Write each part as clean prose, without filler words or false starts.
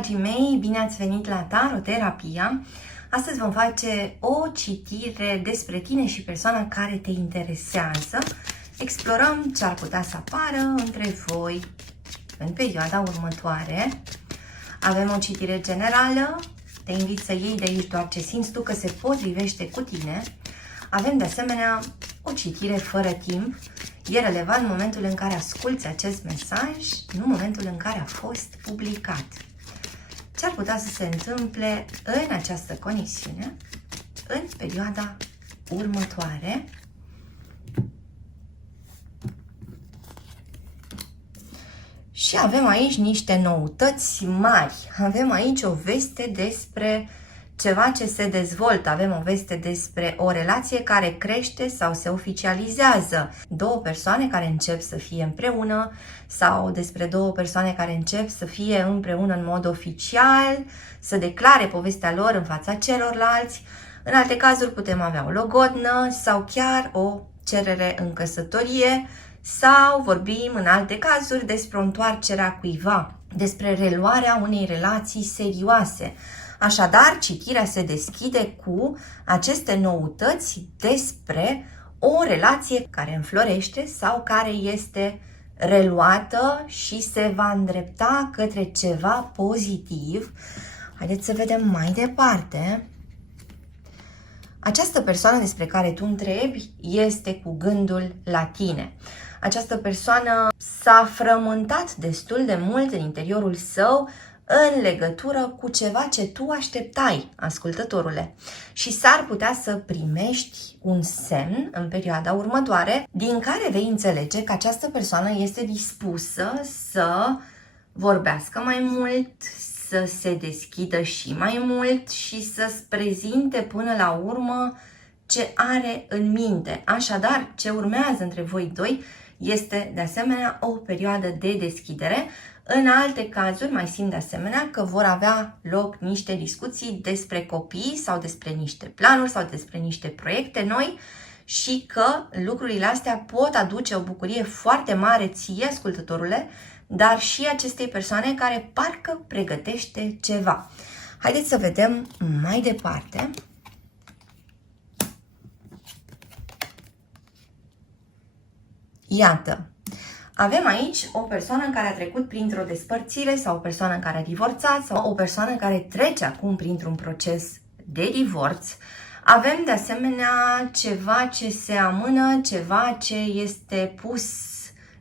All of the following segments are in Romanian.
dragii mei, bine ați venit la Taroterapia. Astăzi vom face o citire despre tine și persoana care te interesează. Explorăm ce ar putea să apară între voi în perioada următoare. Avem o citire generală, te invit să iei de aici doar ce simți tu că se potrivește cu tine. Avem de asemenea o citire fără timp. E relevant momentul în care asculți acest mesaj, nu momentul în care a fost publicat. Ce ar putea să se întâmple în această conexiune în perioada următoare? Și avem aici niște noutăți mari. Avem aici o veste despre ceva ce se dezvoltă. Avem o veste despre o relație care crește sau se oficializează. Două persoane care încep să fie împreună sau despre două persoane care încep să fie împreună în mod oficial, să declare povestea lor în fața celorlalți. În alte cazuri putem avea o logodnă sau chiar o cerere în căsătorie sau vorbim în alte cazuri despre o întoarcere a cuiva, despre reluarea unei relații serioase. Așadar, citirea se deschide cu aceste noutăți despre o relație care înflorește sau care este reluată și se va îndrepta către ceva pozitiv. Haideți să vedem mai departe. Această persoană despre care tu întrebi este cu gândul la tine. Această persoană s-a frământat destul de mult în interiorul său în legătură cu ceva ce tu așteptai, ascultătorule. Și s-ar putea să primești un semn în perioada următoare din care vei înțelege că această persoană este dispusă să vorbească mai mult, să se deschidă și mai mult și să-ți prezinte până la urmă ce are în minte. Așadar, ce urmează între voi doi este de asemenea o perioadă de deschidere. În alte cazuri mai simt de asemenea că vor avea loc niște discuții despre copii sau despre niște planuri sau despre niște proiecte noi și că lucrurile astea pot aduce o bucurie foarte mare ție, ascultătorule, dar și acestei persoane care parcă pregătește ceva. Haideți să vedem mai departe. Iată, avem aici o persoană care a trecut printr-o despărțire sau o persoană care a divorțat sau o persoană care trece acum printr-un proces de divorț. Avem de asemenea ceva ce se amână, ceva ce este pus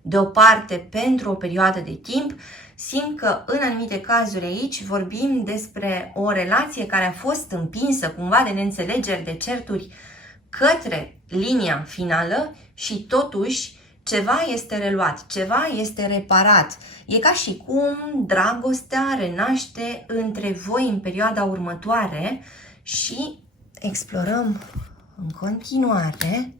deoparte pentru o perioadă de timp. Simt că în anumite cazuri aici vorbim despre o relație care a fost împinsă cumva de neînțelegeri, de certuri către linia finală și totuși ceva este reluat, ceva este reparat. E ca și cum dragostea renaște între voi în perioada următoare și explorăm în continuare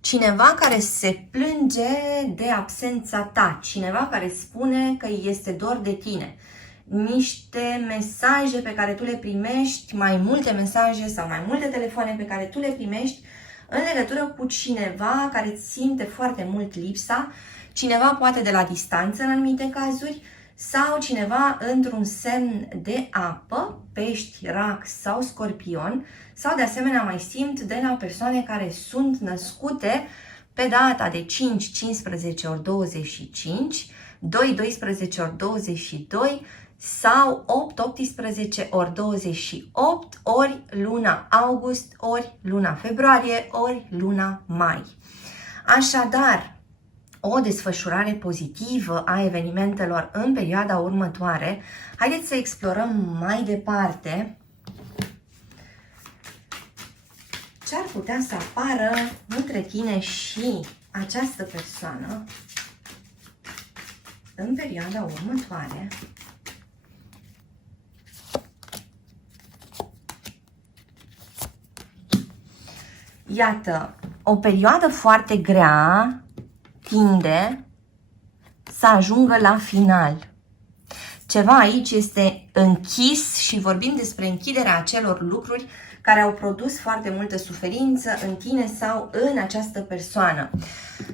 cineva care se plânge de absența ta, cineva care spune că este dor de tine. Niște mesaje pe care tu le primești, mai multe mesaje sau mai multe telefoane pe care tu le primești în legătură cu cineva care îți simte foarte mult lipsa, cineva poate de la distanță în anumite cazuri sau cineva într-un semn de apă, pești, rac sau scorpion, sau de asemenea mai simt de la persoane care sunt născute pe data de 5, 15 ori 25, 2, 12 ori 22 sau 8, 18 ori 28 ori luna august, ori luna februarie, ori luna mai. Așadar, o desfășurare pozitivă a evenimentelor în perioada următoare. Haideți să explorăm mai departe ce ar putea să apară între tine și această persoană în perioada următoare. Iată, o perioadă foarte grea tinde să ajungă la final. Ceva aici este închis și vorbim despre închiderea acelor lucruri care au produs foarte multă suferință în tine sau în această persoană.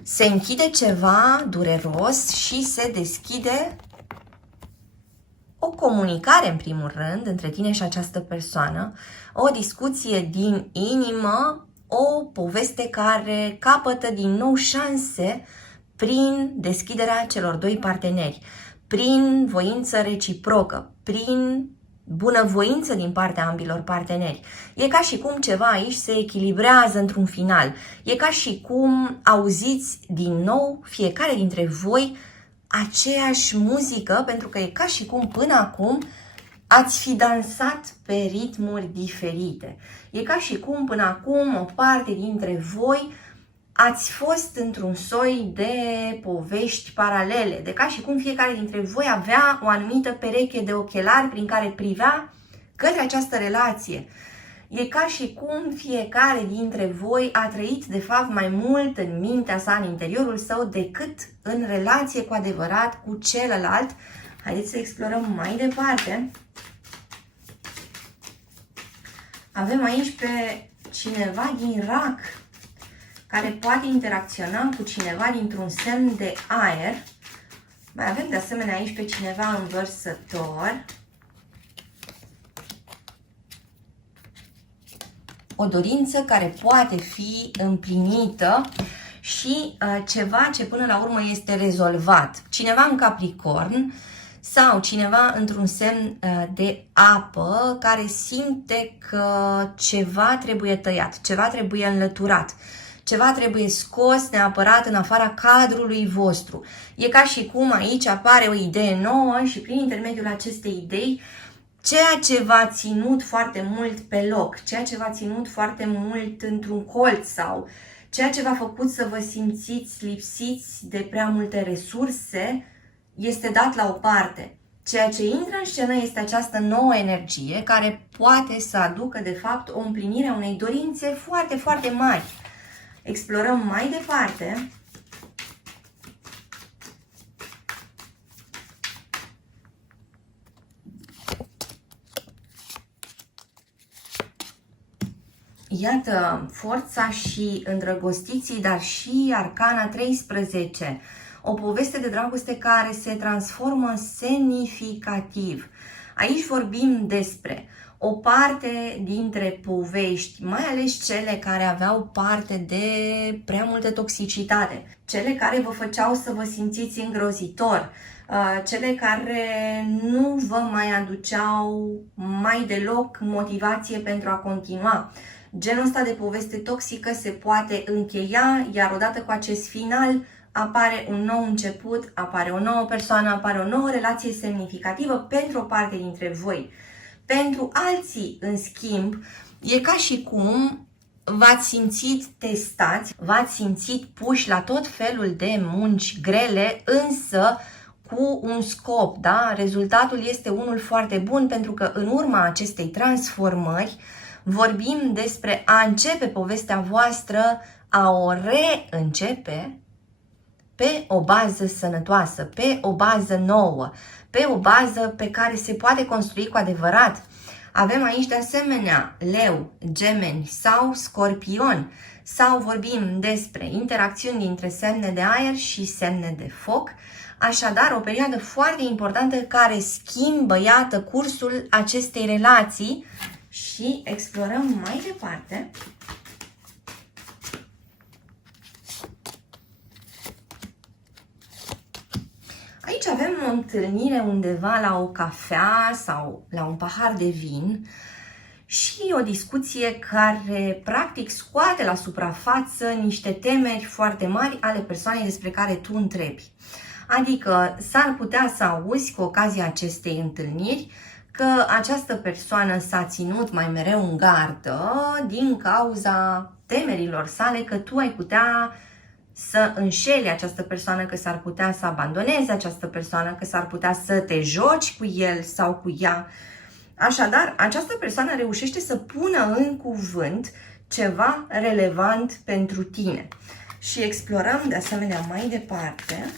Se închide ceva dureros și se deschide o comunicare în primul rând între tine și această persoană, o discuție din inimă, o poveste care capătă din nou șanse prin deschiderea celor doi parteneri, prin voință reciprocă, prin bunăvoință din partea ambilor parteneri. E ca și cum ceva aici se echilibrează într-un final. E ca și cum auziți din nou fiecare dintre voi aceeași muzică, pentru că e ca și cum până acum ați fi dansat pe ritmuri diferite. E ca și cum până acum o parte dintre voi ați fost într-un soi de povești paralele, de ca și cum fiecare dintre voi avea o anumită pereche de ochelari prin care privea către această relație. E ca și cum fiecare dintre voi a trăit de fapt mai mult în mintea sa, în interiorul său, decât în relație cu adevărat cu celălalt. Haideți să explorăm mai departe. Avem aici pe cineva din rac, care poate interacționa cu cineva dintr-un semn de aer. Mai avem de asemenea aici pe cineva în Vărsător. O dorință care poate fi împlinită și ceva ce până la urmă este rezolvat. Cineva în Capricorn sau cineva într-un semn de apă care simte că ceva trebuie tăiat, ceva trebuie înlăturat. Ceva trebuie scos neapărat în afara cadrului vostru. E ca și cum aici apare o idee nouă și prin intermediul acestei idei, ceea ce v-a ținut foarte mult pe loc, ceea ce v-a ținut foarte mult într-un colț sau ceea ce v-a făcut să vă simțiți lipsiți de prea multe resurse, este dat la o parte. Ceea ce intră în scenă este această nouă energie care poate să aducă de fapt o împlinire a unei dorințe foarte, foarte mari. Explorăm mai departe. Iată forța și îndrăgostiții, dar și Arcana 13. O poveste de dragoste care se transformă semnificativ. Aici vorbim despre o parte dintre povești, mai ales cele care aveau parte de prea multă toxicitate, cele care vă făceau să vă simțiți îngrozitor, cele care nu vă mai aduceau mai deloc motivație pentru a continua. Genul ăsta de poveste toxică se poate încheia, iar odată cu acest final apare un nou început, apare o nouă persoană, apare o nouă relație semnificativă pentru o parte dintre voi. Pentru alții, în schimb, e ca și cum v-ați simțit testați, v-ați simțit puși la tot felul de munci grele, însă cu un scop, da? Rezultatul este unul foarte bun pentru că în urma acestei transformări vorbim despre a începe povestea voastră, a o reîncepe pe o bază sănătoasă, pe o bază nouă, pe o bază pe care se poate construi cu adevărat. Avem aici de asemenea Leu, Gemeni sau Scorpion, sau vorbim despre interacțiuni dintre semne de aer și semne de foc. Așadar, o perioadă foarte importantă care schimbă, iată, cursul acestei relații și explorăm mai departe. Aici avem o întâlnire undeva la o cafea sau la un pahar de vin și o discuție care practic scoate la suprafață niște temeri foarte mari ale persoanei despre care tu întrebi. Adică s-ar putea să auzi cu ocazia acestei întâlniri că această persoană s-a ținut mai mereu în gardă din cauza temerilor sale că tu ai putea să înșeli această persoană, că s-ar putea să abandonezi această persoană, că s-ar putea să te joci cu el sau cu ea. Așadar, această persoană reușește să pună în cuvânt ceva relevant pentru tine. Și explorăm de asemenea mai departe.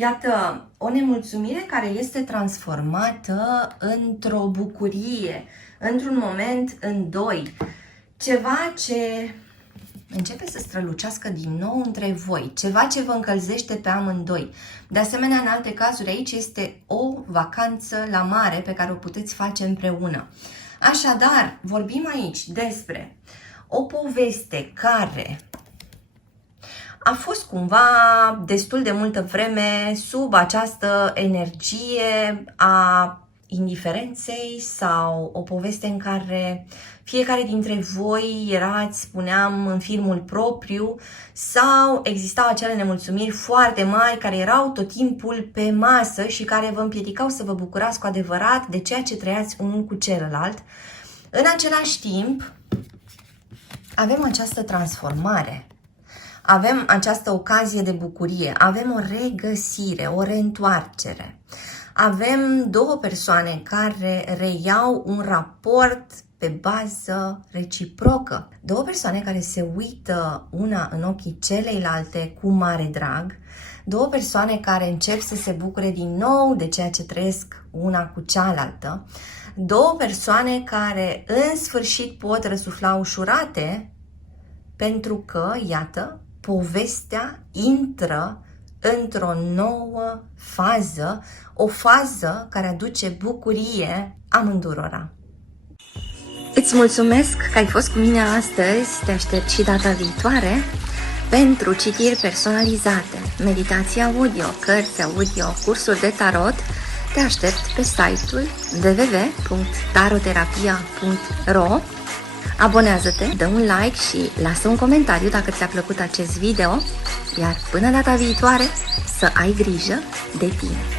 Iată, o nemulțumire care este transformată într-o bucurie, într-un moment în doi. Ceva ce începe să strălucească din nou între voi, ceva ce vă încălzește pe amândoi. De asemenea, în alte cazuri, aici este o vacanță la mare pe care o puteți face împreună. Așadar, vorbim aici despre o poveste care a fost cumva destul de multă vreme sub această energie a indiferenței sau o poveste în care fiecare dintre voi erați, spuneam, în filmul propriu sau existau acele nemulțumiri foarte mari care erau tot timpul pe masă și care vă împiedicau să vă bucurați cu adevărat de ceea ce trăiați unul cu celălalt. În același timp, avem această transformare. Avem această ocazie de bucurie, avem o regăsire, o reîntoarcere. Avem două persoane care reiau un raport pe bază reciprocă. Două persoane care se uită una în ochii celeilalte cu mare drag. Două persoane care încep să se bucure din nou de ceea ce trăiesc una cu cealaltă. Două persoane care în sfârșit pot răsufla ușurate pentru că, iată, povestea intră într-o nouă fază, o fază care aduce bucurie amândurora. Îți mulțumesc că ai fost cu mine astăzi, te aștept și data viitoare pentru citiri personalizate, meditații audio, cărți audio, cursuri de tarot. Te aștept pe site-ul www.taroterapia.ro. Abonează-te, dă un like și lasă un comentariu dacă ți-a plăcut acest video, iar până data viitoare să ai grijă de tine.